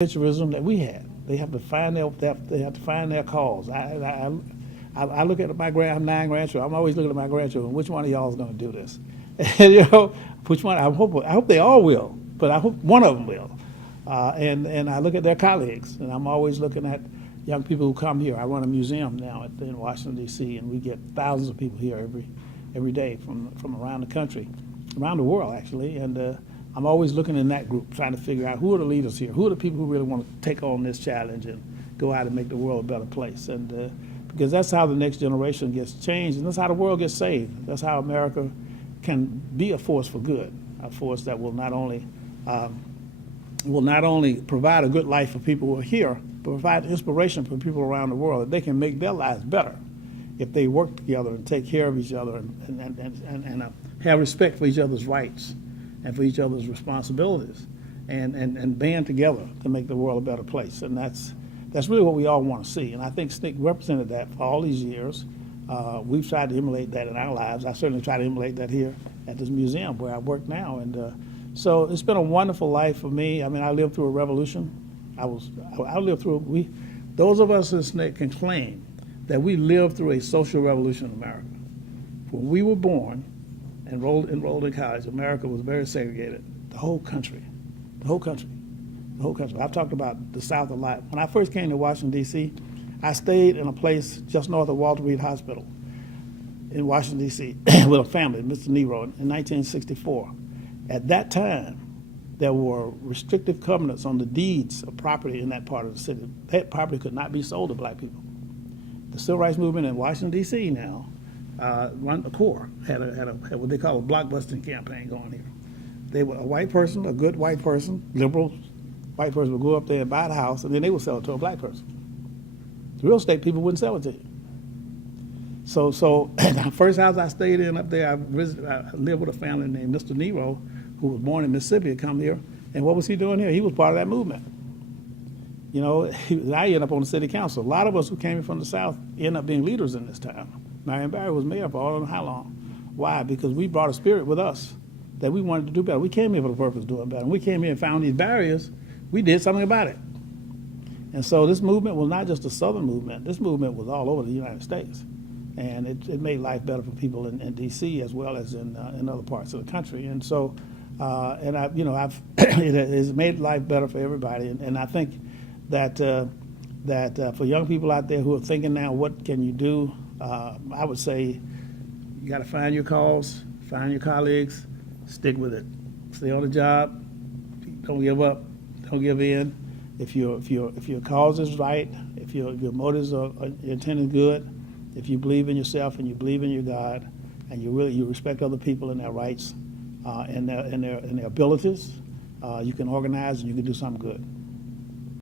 Militarism that we had. They have to find their cause. I look at I have 9 grandchildren. I'm always looking at my grandchildren. Which one of y'all is going to do this? And, which one? I hope they all will, but I hope one of them will. And I look at their colleagues, and I'm always looking at young people who come here. I run a museum now in Washington D.C., and we get thousands of people here every day from around the country, around the world actually, and. I'm always looking in that group, trying to figure out who are the leaders here, who are the people who really want to take on this challenge and go out and make the world a better place. And because that's how the next generation gets changed, and that's how the world gets saved. That's how America can be a force for good, a force that will not only provide a good life for people who are here, but provide inspiration for people around the world that they can make their lives better if they work together and take care of each other and have respect for each other's rights and for each other's responsibilities, and band together to make the world a better place. And that's really what we all want to see. And I think SNCC represented that for all these years. We've tried to emulate that in our lives. I certainly try to emulate that here at this museum where I work now. And so it's been a wonderful life for me. I mean, I lived through a revolution. Those of us in SNCC can claim that we lived through a social revolution in America. When we were born, enrolled in college, America was very segregated. The whole country. I've talked about the South a lot. When I first came to Washington, D.C., I stayed in a place just north of Walter Reed Hospital in Washington, D.C. with a family, Mr. Nero, in 1964. At that time, there were restrictive covenants on the deeds of property in that part of the city. That property could not be sold to black people. The civil rights movement in Washington, D.C. now, the Corps had what they call a blockbusting campaign going here. They were a white person, a good white person, liberal white person would go up there and buy the house, and then they would sell it to a black person. The real estate people wouldn't sell it to you. So the first house I stayed in up there, I lived with a family named Mr. Nero, who was born in Mississippi, had come here. And what was he doing here? He was part of that movement. You know, I ended up on the city council. A lot of us who came in from the South ended up being leaders in this town. Marion Barry was mayor for I don't know how long. Why? Because we brought a spirit with us that we wanted to do better. We came here for the purpose of doing better. And we came here and found these barriers. We did something about it. And so this movement was not just a Southern movement. This movement was all over the United States. And it made life better for people in D.C. as well as in other parts of the country. And so, it has made life better for everybody. And I think that for young people out there who are thinking now, what can you do? I would say you got to find your cause, find your colleagues, stick with it. Stay on the job. Don't give up. Don't give in. If your cause is right, if your motives are intended good, if you believe in yourself and you believe in your God, and you respect other people and their rights and their abilities, you can organize and you can do something good.